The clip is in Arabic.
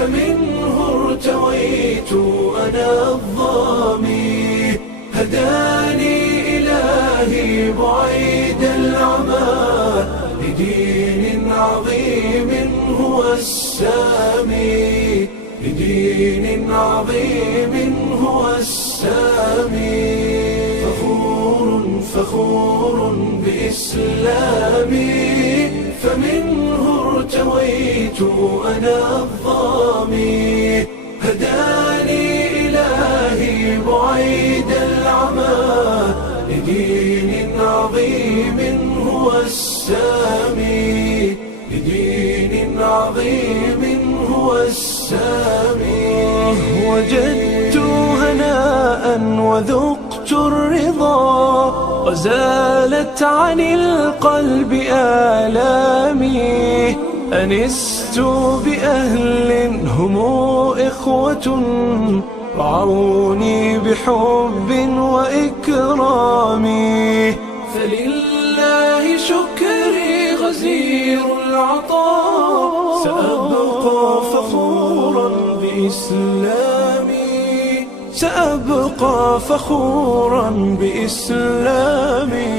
فمنه ارتويت أنا الظامي. هداني إلهي بعيد العمى لدين عظيم هو السامي، لدين عظيم هو السامي. فخور بإسلامي، فمنه ارتويت أنا الظامي. هداني إلهي بعيد العمى لدين عظيم هو السامي، لدين عظيم هو السامي. وجدت هناء وذقت الرضا، وزالت عن القلب آلامي. أنست بأهل هم إخوة رعوني بحب وإكرام. فلله شكري غزير العطاء، سأبقى فخورا بإسلامي، سأبقى فخورا بإسلامي.